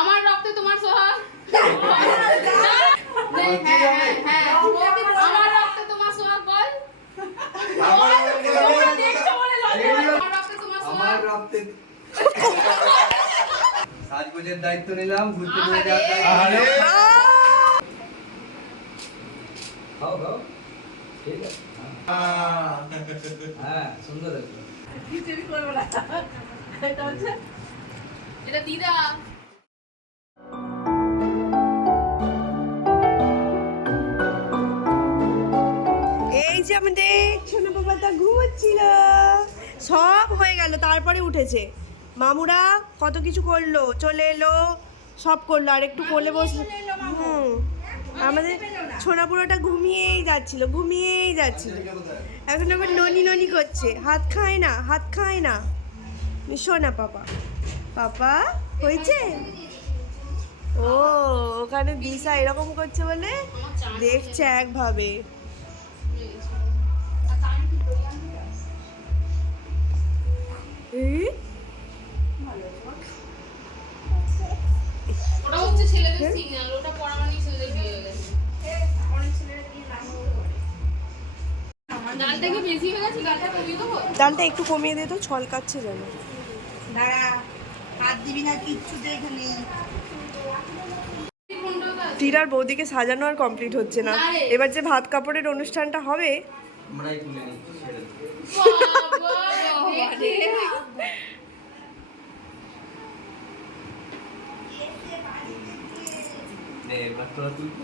আমার রক্তে তোমার সোহাগ। আমার রক্তে তোমার সোহাগ বল। আমার রক্তে তোমার সোহাগ। সাজগোজের দায়িত্ব নিলাম, ঘুরতে নিয়ে যাওয়ার দায়িত্ব। খাও খাও, ঠিক আছে। হ্যাঁ, সুন্দর আছে। এটা দিদা। এই যে আমাদের সোনা বাবাটা ঘুমোচ্ছিল, সব হয়ে গেল তারপরে উঠেছে। মামুরা কত কিছু করলো, চলে এলো, সব করলো, আর একটু কোলে বসলো। আমাদের সোনা পুরোটা ঘুমিয়েই যাচ্ছিল। এখন আবার ননি ননি করছে, হাত খায় না, হাত খায় না। সোনা পাপা, পাপা হয়েছে। ও ওখানে দিশা এরকম করছে বলে দেখছে একভাবে। ওটা হচ্ছে ছেলেদের সিগন্যাল, ওটা পড়া মানে ছেলেদের বিয়ে হয়ে গেছে। ডালটা কি বেশি হয়ে গেছে? ডালটা কমিয়ে দেবো? ডালটা একটু কমিয়ে দে তো, ছলকাচ্ছে যেন। দাঁড়া, হাত দিবি না কিচ্ছুতে এখানে। টিরার বৌদিকে সাজানো আর কমপ্লিট হচ্ছে না। এবার যে ভাত কাপড়ের অনুষ্ঠানটা হবে, আমরাই তুলে নিচ্ছি, ছেড়ে দিই। নে, এবার তোরা তুলবি।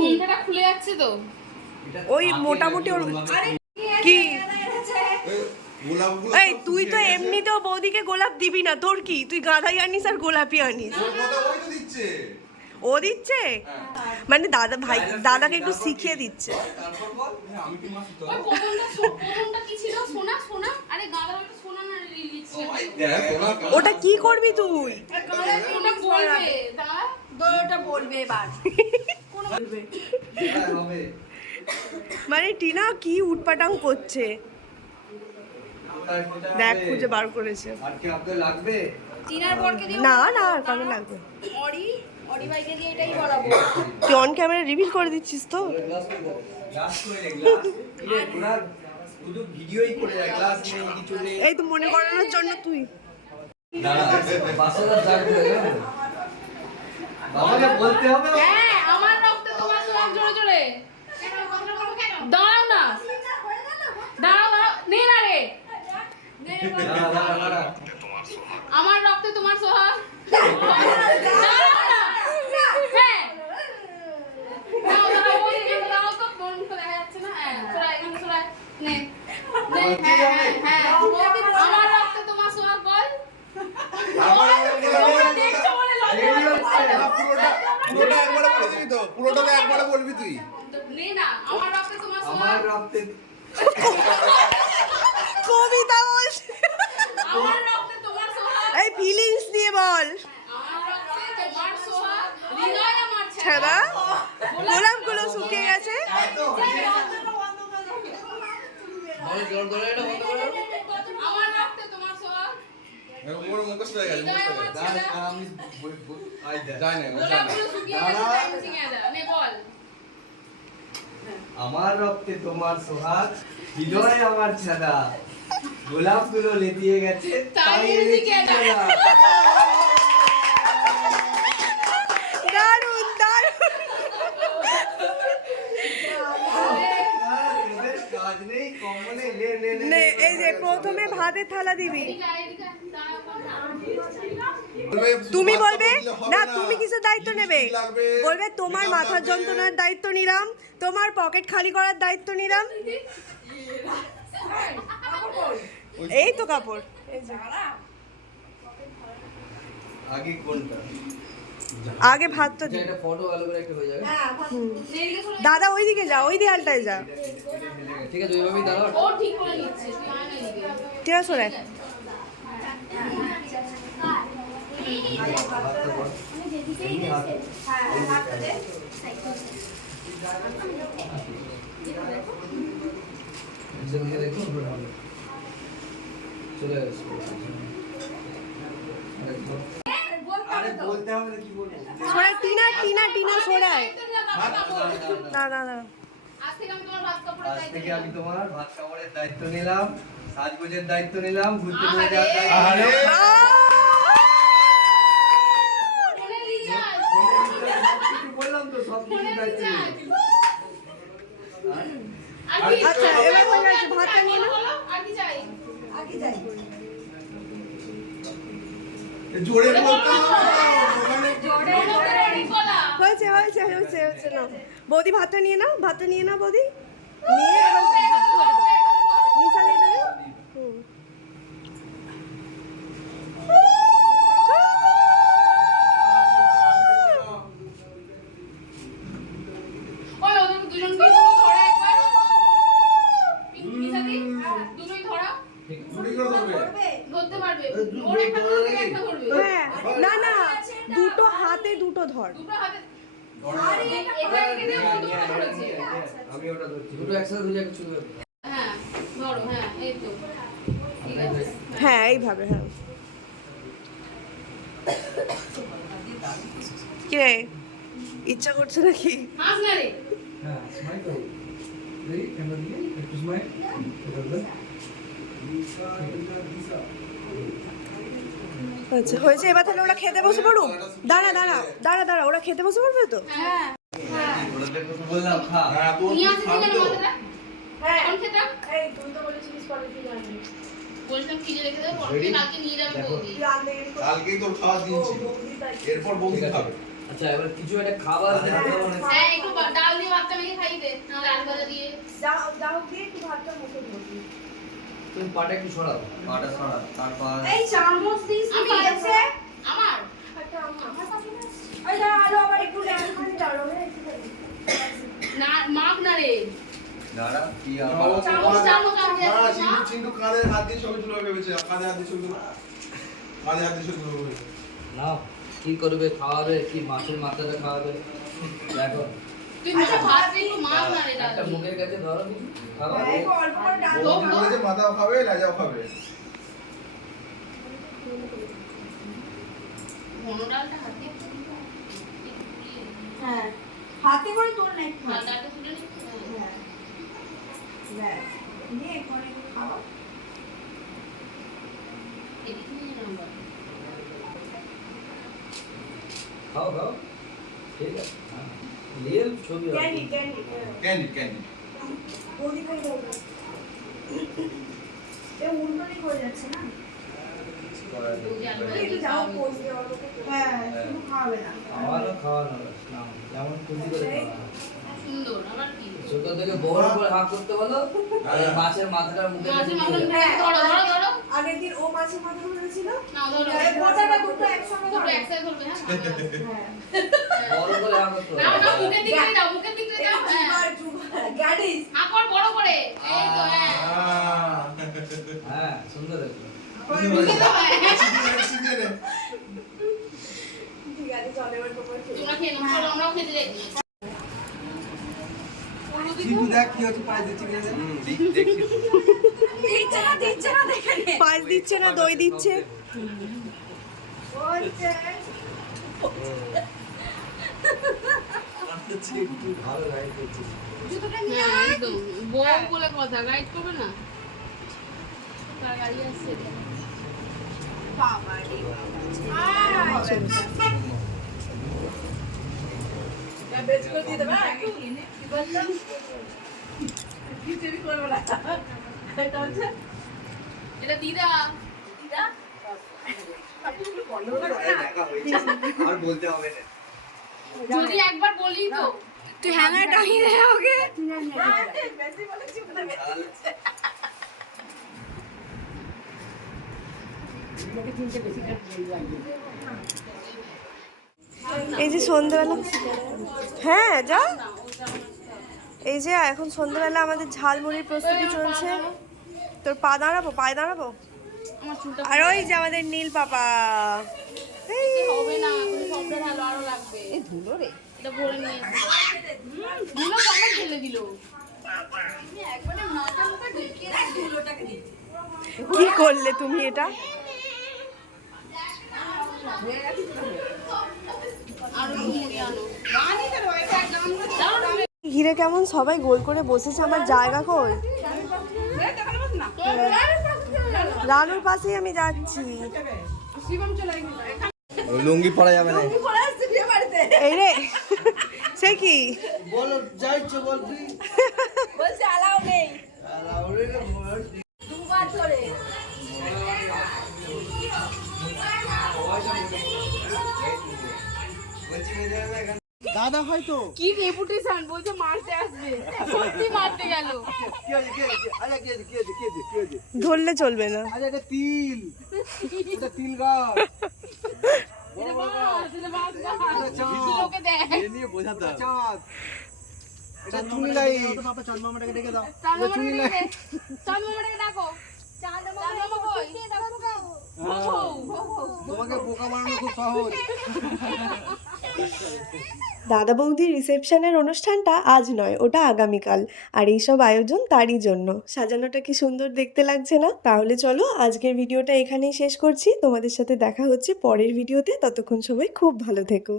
ঘুমটা খুলে যাচ্ছে তো। এটা ওই মোটামুটি ওর কি এই তুই তো এমনিতেও বৌদিকে গোলাপ দিবি না, তোর কি? তুই গাঁদাই আনিস আর গোলাপি আনিস। ও দিচ্ছে মানে দাদা ভাই দাদাকে একটু শিখিয়ে দিচ্ছে। তারপর বল, আমি কি মাসি তো? ওই প্রথমটা কি ছিল? সোনা সোনা, আরে গাদা ওটা সোনা না রিলিজ ছিল। ওটা কি করবি তুই? ওটা বলবে দাঁড়া, ওটা বলবে এবার। হ্যাঁ, হবে। মানে টিনা কি উটপাটাং করছে দেখ, খুঁজে বার করেছে। আর কি আপনাদের লাগবে? চিনার বরকে দিয়ে না না আর কারণ লাগবে। অরি ভাইকে দিয়ে এটাই বলাবো। তুই অন ক্যামেরা রিভিল করে দিচ্ছিস তো। গ্লাস করে দাও। গ্লাস করে নে, গ্লাস। ইরে তোরা শুধু ভিডিওই করে যা, গ্লাস নেই, কিছু নেই। এই তো মনে করানোর জন্য তুই। দাঁড়া, ৫,০০০ টাকা করে দাও। বাবাকে বলতে হবে। হ্যাঁ আমার রক্তে তোমার সোহাগ, জোরে জোরে দাঁড়াও না, দাঁড়াও নে না রে, দাঁড়া। আমার রক্তে তোমার সোহাগ। দাঁড়াও না, হ্যাঁ দাঁড়াও দাঁড়াও, ওই এখানে দাঁড়াও তো, মন দেখা যাচ্ছে না। হ্যাঁ সরাই, এখানে সরাই, নে নে, হ্যাঁ আমার রক্তে তোমার সোহাগ বল। দেখছো বলে পুরোটা একবারে বলে দিবি তো, পুরোটা একবারে বলবি তুই। নে না, আমার রক্তে তোমার সোহাগ। আমার রক্তে কবিতা বল, আমার রক্তে তোমার সোহাগ। এই ফিলিংস দিয়ে বল। আমার রক্তে তোমার সোহাগ, হৃদয় আমার ছাড়া গোলাপগুলো শুকিয়ে গেছে। আমার রক্তে তোমার সোহাগ, ওর মুখস্থ হয়ে গেছে, হৃদয় আমার ছেঁড়া। আমি যাই না, গোলাপগুলো শুকিয়ে গেছে, তাই চিঙে যা। নে বল। আমার রক্তে তোমার সোহাগ, হৃদয় আমার ছাদা, গোলাপগুলো লেদিয়ে গেছে, তাই এনেছি এনেছি গেঁদা। দারুণ দারুণ। তোদের কাজ নেই, কম্বলে লে লে লে নে, লে। এই যে প্রথমে ভাতের থালা দিবি। এদিকে আয়, এদিকে আয়, দাঁড়া, তুমি বলবে না, তুমি কিসের দায়িত্ব নেবে? বলবে তোমার মাথার যন্ত্রণার দায়িত্ব নিলাম, তোমার পকেট খালি করার দায়িত্ব নিলাম। এই তো কাপড়। এই যে। আগে কোনটা? আগে ভাতটা দি। এটা ফটো ভালো করে একটু হয়ে যাবে। এদিকে সরে। দাদা ওইদিকে যা, ওই দেয়ালটায় যা। ঠিক আছে, ওইভাবেই দাঁড়াও। ও ঠিক করে নিচ্ছে, তুই আয় না এদিকে। ঠিক আছে সরে। হাতটা বড়। এই হাত। এদিকে দেখুন, চলে আসবে। আরে বলতে হবে না, কি বলবো? সরাই টিনা সরাই। না না না আজ থেকে আমি তোমার ভাত কাপড়ের আজ দায়িত্ব থেকে নিলাম। আমি তোমার ভাত খাবারের দায়িত্ব নিলাম, সাজগোজের দায়িত্ব নিলাম, ঘুরতে নিয়ে যাওয়ার দায়িত্ব আরে ফোনের রিচার্জ, কিছু বললাম তো, সব কিছু ফোনের দায়িত্ব নিলাম। রিচার্জ। আর কি? আচ্ছা, এবার হয়ে গেছে, ভাতটা নিয়ে নাও। বলো, আর কি চাই? আগে যাই জোরে বলতে হবে ওখানে বলো তো রেডি কলা। হয়েছে না বৌদি ভাতটা নিয়ে নাও বৌদি নিয়ে এবার নিশা দিয়ে দেবে। হুম। ওই ওদের দুজনকে দুটো ধরো একবার। নিশাদি, দুটোই ধরো। গুলি করে দেবে ধরতে পারবে। ওর একটা ধরবে, একটা ধরবে। হ্যাঁ না দুটো হাতে দুটো ধর। দুটো হাতে। আরে এটা এখানে ও দুটো ধরেছে। আমি ওটা ধরছি। হ্যাঁ, ধরো, হ্যাঁ, এই তো। ঠিক আছে। হ্যাঁ এইভাবে হ্যাঁ। কে ইচ্ছা করছে নাকি? হাস না রে। হ্যাঁ, স্মাইল করো। এই ক্যামেরা দিয়ে একটু স্মাইল। এটা বল। আচ্ছা হয়েছে, এবার তাহলে ওরা খেতে বসে পড়ুক। দাঁড়া ওরা খেতে বসে পড়বে তো? হ্যাঁ। ওদের কথা বললাম, খা। হ্যাঁ তোর নিয়ে তুই আসিস খাবি কেন তো মাথাটা? হ্যাঁ এখন খেতাম। এই তুমি তো বলেছিলিস পরে ফিরে আসবে। বলছিলাম ফ্রিজে রেখে দেবো, পরে Ready? কালকে নিয়ে যাবে দেখো। বৌদি। তুই আনতে গেলি কোথায়? কালকেই তোর খাওয়া দিন ছিল এরপর বৌদি খাবে আচ্ছা, এবার কিছু একটা খাবার দেবো না। হ্যাঁ, একটু ডাল দিয়ে ভাতটা মেখে খাইয়ে দে। নাহলে আলু ভাজা দিয়ে। যাও দিয়ে একটু ভাতটা মুখে ধরবি। তুমি পাটা একটু সরাও। পাটা সরা, তারপর এই চামচ দিস আমি আছে আমার একটা আমার কাছে ওই দাঁড়া আলো আবার একটু ল্যান্ড করে দাঁড়াও না মাপ না রে। দাঁড়া, কি না, আবার? ও চামচ, চামচ আনতে না, আসছিস, মা? চিন্টু কাঁধে হাত দিয়ে ছবি তুলে ভেবেছে কাঁধে হাত দিয়ে ছবি তুলে কাঁধে হাত দিয়ে ছবি তুলে ভেবেছে নাও কি করবে খাওয়াবে কি মাছের মাথাটা খাওয়াবে দেখো তুই ভাত একটু মাপ না রে ডাল একটা দিয়ে। মুখের কাছে ধরো কিছু খাওয়া একটু অল্প করে ডাল বৌদি বলেছে মাথাও খাবে লাজাও খাবে ঘন ডালটা হাতে হ্যাঁ হাতে করে তোল না একটু ডালটা তুলে নে। হ্যাঁ ব্যাস নিয়ে এখন একটু খাও এদিকে নিয়ে নাও। খাও খাও ঠিক আছে রিয়েল ছবি হবে। ক্যান্ডি ক্যান্ডি ক্যান্ডি বৌদি করে বলবো এ উল্টোনি করে যাচ্ছে না বৌদি আলু ভাজা একটু দিয়ে যাও খাওয়াবে। পোজ দেওয়া হ্যাঁ শুধু খাওয়াবে না খাওয়ানো খাওয়ানো নাও যেমন খুশি করে খাওয়ানো। সুন্দর, আবার কি? ছোট থেকে বড় করে হাত করতে বলো আর এই মাছের মাথাটা মুখে মাছের ঢুকিয়ে মাথা দাও। হ্যাঁ, ধরো, ধরো, ধরো। আগের দিন ও মাছের মাথা ধরেছিল। নাও, ধরো। এই মোটাটা দুটো একসঙ্গে দুটো ধরো একসাথে ধরবে, হ্যাঁ? হ্যাঁ বড় করে হাত করতে নাও, হবে নাও, মুখের দিকে দাও, মুখের দিকে দাও। হ্যাঁ। গ্যাডিস হা কর বড় করে। এই তো, হ্যাঁ। হ্যাঁ সুন্দর আছে মুখে দাও, হ্যাঁ। ঠিক আছে চল এবার তোমার তোমরা খেয়ে নাও, চলো আমরাও খেতে যাই। চিন্টু দেখ কি হচ্ছে, পায়ে দিচ্ছে কিনা দেখ। দেখছি তো। দিচ্ছে না দেখে নে পাঁচ দিচ্ছে না দই দিচ্ছে। ভালো গাইড করছিস। হ্যাঁ, একদম। বউ বলে কথা, গাইড করবে না? তার গাড়ি আসছে। এটা দিদা। দেখা হয়েছে, আর বলতে হবে না। যদি একবার বলি তো। তুই হ্যাঙ্গার টাঙিয়ে দে ওকে। এই যে সন্ধ্যেবেলা, হ্যাঁ যা। এই যে এখন সন্ধ্যেবেলা আমাদের ঝালমুড়ির প্রস্তুতি চলছে। তোর পা দাঁড়াবো, পায়ে দাঁড়াবো। আমার চুলটা আর ওই যে আমাদের নীল পাপা। এই, হবে না, তুমি সবটা ভালো আরো লাগবে। এই ধুলো রে, এটা ভরে নিয়ে ধুলো কমে ঢেলে দিল। কি করলে তুমি এটা? কিরে কেমন সবাই গোল করে বসেছে, আমার জায়গা কই? রানুর পাশেই আমি যাচ্ছি। লুঙ্গি পরা যাবে না। এই রে সে কি বলো যাইছো বল তুই। বলছে আলাও নেই দাদা হয়তো কি রেপুটেশন, বলছে মারতে আসবে, সত্যি মারতে গেল। কি হয়েছে কি হয়েছে আরে কি হয়েছে কি হয়েছে কি হয়েছে কি হয়েছে ধরলে চলবে না। আরে এটা তিল, এটা তিল গাছ। এটা বাস, এটা বাস গাছ। চাঁদ। লোকে দেখ। এ নিয়ে বোঝাতে হবে। চাঁদ, এটা চুনি লাইট। চাঁদ মামাটাকে ডেকে দাও। চাঁদ মামাটাকে ডাকো। চাঁদ মামা কই? তোমাকে বোকা বানানো খুব সহজ। দাদা বৌদির রিসেপশনের অনুষ্ঠানটা আজ নয়, ওটা আগামীকাল। আর এইসব আয়োজন তারই জন্য। সাজানোটা কি সুন্দর দেখতে লাগছে না? তাহলে চলো আজকের ভিডিওটা এখানেই শেষ করছি। তোমাদের সাথে দেখা হচ্ছে পরের ভিডিওতে। ততক্ষণ সবাই খুব ভালো থেকো।